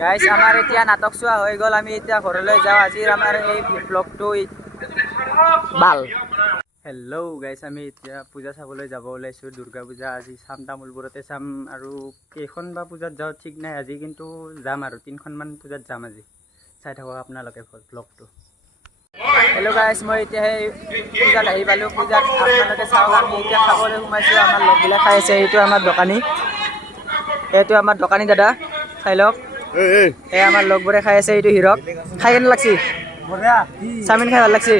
guys আমাৰ এতিয়া নাটক চোৱা হৈ গ'ল আমি এতিয়া ঘৰলৈ যাওঁ আজিৰ আমাৰ এই ব্লগটো বাল হেল্ল' গাইস আমি এতিয়া পূজা চাবলৈ যাব ওলাইছোঁ দুৰ্গা পূজা আজি চাম তামোলপুৰতে চাম আৰু কেইখন বা পূজাত যাওঁ ঠিক নাই আজি কিন্তু যাম আৰু 3খনমান পূজাত যাম আজি চাই থাকক আপোনালোকে ব্লগটো হেল্ল' গাইস মই এতিয়া সেই পূজাত আহি পালোঁ পূজাত আপোনালোকে চাওক আমি এতিয়া খাবলৈ সোমাইছোঁ আমাৰ লগবিলাক খাই আছে এইটো আমাৰ দোকানী দাদা চাই লওক এই আমাৰ লগবোৰে খাই আছে এইটো হিৰক খাই কেনে লাগছি চাওমিন খাই ভাল লাগছি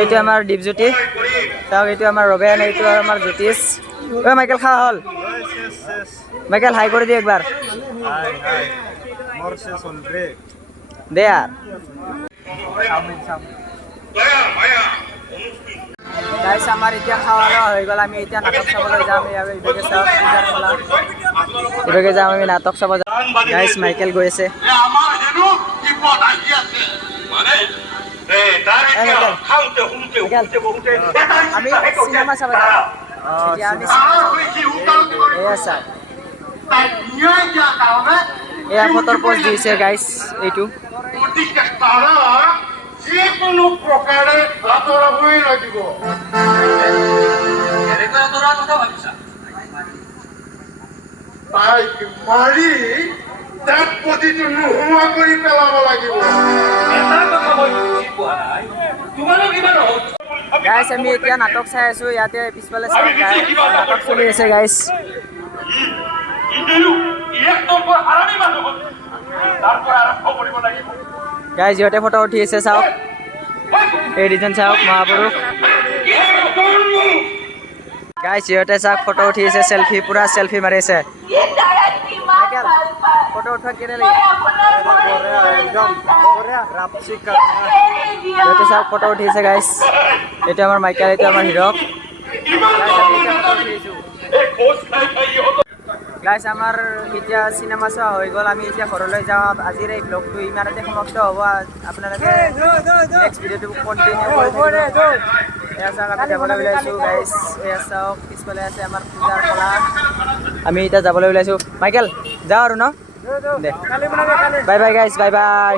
এইটো আমাৰ দীপজ্যোতি চাওক এইটো আমাৰ ৰবেন এইটো আমাৰ জ্যোতিষ ঐ মাইকেল খা হ'ল মাইকেল হাই কৰি দি একবাৰ দে গাইস আমাৰ এতিয়া খাওয়া দাওয়া হৈ গ'ল আমি এতিয়া নাটক চাবলৈ যাম এইভাগে চাওক এইভাগে যাম আমি নাটক চাব যাম গাইস মাইকেল গৈ আছে আমি চিনেমা চাব যাম এয়া ফটোৰ পোষ্ট দিছে গাইস এইটো যিকোনো প্ৰকাৰে আঁতৰাবই লাগিব তাইক মাৰি তাক প্ৰতিটো নোহোৱা কৰি পেলাব লাগিব গাইস আমি এতিয়া নাটক চাই আছো ইয়াতে পিছফালে নাটক চলি আছে গাইস গাইস ইহঁতে ফটো উঠি আছে চাওক এই দুজন চাওক মহাপুৰুষ গাইস ইহঁতে চাওক ফটো উঠি আছে সেলফি পুৰা সেলফি মাৰি আছে ফটো উঠা কেনে লাগে ইহঁতে চাওক ফটো উঠিছে গাইস এইটো আমাৰ মাইকেল এইটো আমাৰ হিৰক গাইস আমাৰ এতিয়া চিনেমা চোৱা হৈ গ'ল আমি এতিয়া ঘৰলৈ যাওঁ আজিৰ এই ব্লগটো ইমানতে সমাপ্ত হ'ব আপোনালোকে নেক্সট ভিডিঅ'টো কণ্টিনিউ কৰি এয়া চাওক আমি যাবলৈ ওলাইছোঁ গাইস এয়া চাওক পিছফালে আছে আমাৰ পূজাৰ কলা আমি এতিয়া যাবলৈ ওলাইছোঁ মাইকেল যাওঁ আৰু ন দে bye bye guys bye bye